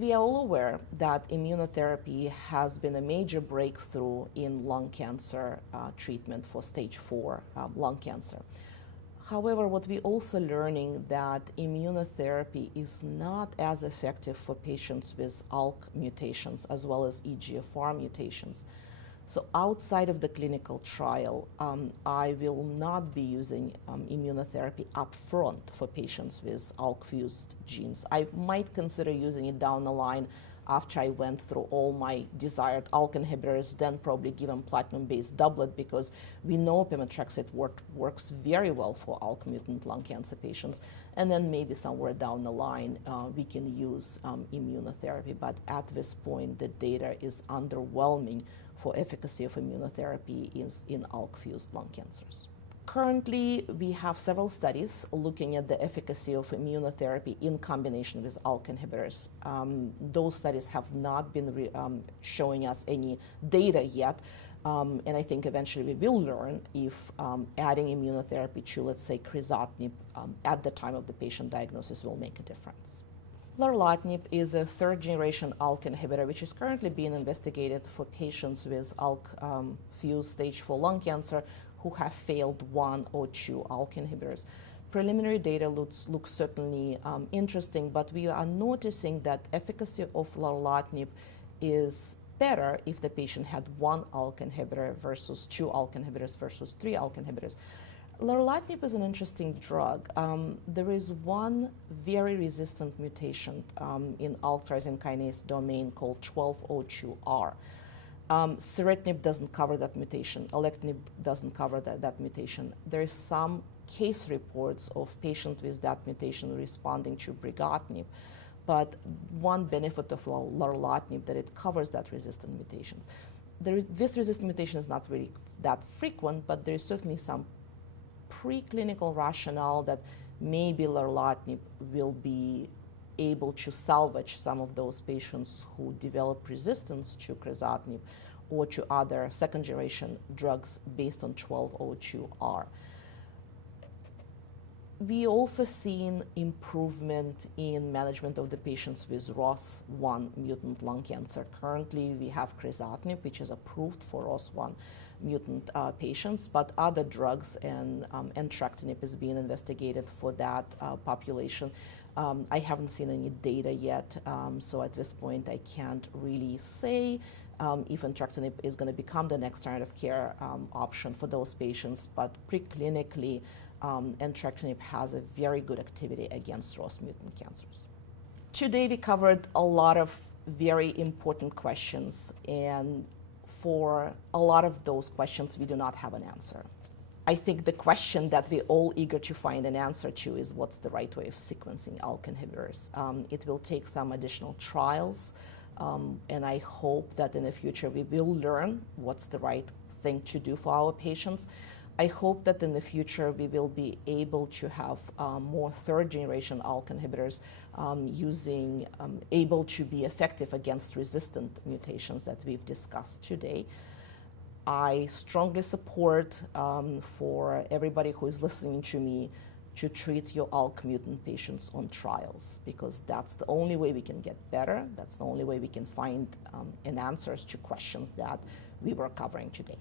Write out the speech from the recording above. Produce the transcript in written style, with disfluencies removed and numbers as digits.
We are all aware that immunotherapy has been a major breakthrough in lung cancer treatment for stage 4 lung cancer. However, what we're also learning that immunotherapy is not as effective for patients with ALK mutations as well as EGFR mutations. So outside of the clinical trial, I will not be using immunotherapy upfront for patients with ALK-fused genes. I might consider using it down the line after I went through all my desired ALK inhibitors, then probably give them platinum-based doublet, because we know pemetrexed works very well for ALK-mutant lung cancer patients. And then maybe somewhere down the line, we can use immunotherapy. But at this point, the data is underwhelming for efficacy of immunotherapy in ALK-fused lung cancers. Currently, we have several studies looking at the efficacy of immunotherapy in combination with ALK inhibitors. Those studies have not been showing us any data yet, and I think eventually we will learn if adding immunotherapy to, let's say, crizotinib at the time of the patient diagnosis will make a difference. Lorlatinib is a third-generation ALK inhibitor, which is currently being investigated for patients with ALK-fused stage 4 lung cancer who have failed 1 or 2 ALK inhibitors. Preliminary data looks certainly interesting, but we are noticing that efficacy of lorlatinib is better if the patient had 1 ALK inhibitor versus 2 ALK inhibitors versus 3 ALK inhibitors. Lorlatinib is an interesting drug. There is one very resistant mutation in ALK tyrosine kinase domain called 1202R. Ceritinib doesn't cover that mutation. Alectinib doesn't cover that mutation. There is some case reports of patients with that mutation responding to brigatinib. But one benefit of lorlatinib that it covers that resistant mutations. This resistant mutation is not really that frequent, but there is certainly some preclinical rationale that maybe lorlatinib will be able to salvage some of those patients who develop resistance to crizotinib or to other second-generation drugs based on 1202R. We also seen improvement in management of the patients with ROS1 mutant lung cancer. Currently, we have crizotinib, which is approved for ROS1 mutant patients, but other drugs and entrectinib is being investigated for that population. I haven't seen any data yet, so at this point I can't really say if entrectinib is going to become the next standard of care option for those patients, but preclinically, entrectinib has a very good activity against ROS mutant cancers. Today we covered a lot of very important questions, and for a lot of those questions we do not have an answer. I think the question that we're all eager to find an answer to is what's the right way of sequencing ALK inhibitors. It will take some additional trials, and I hope that in the future we will learn what's the right thing to do for our patients. I hope that in the future we will be able to have more third-generation ALK inhibitors able to be effective against resistant mutations that we've discussed today. I strongly support for everybody who is listening to me to treat your ALK-mutant patients on trials, because that's the only way we can get better. That's the only way we can find answers to questions that we were covering today.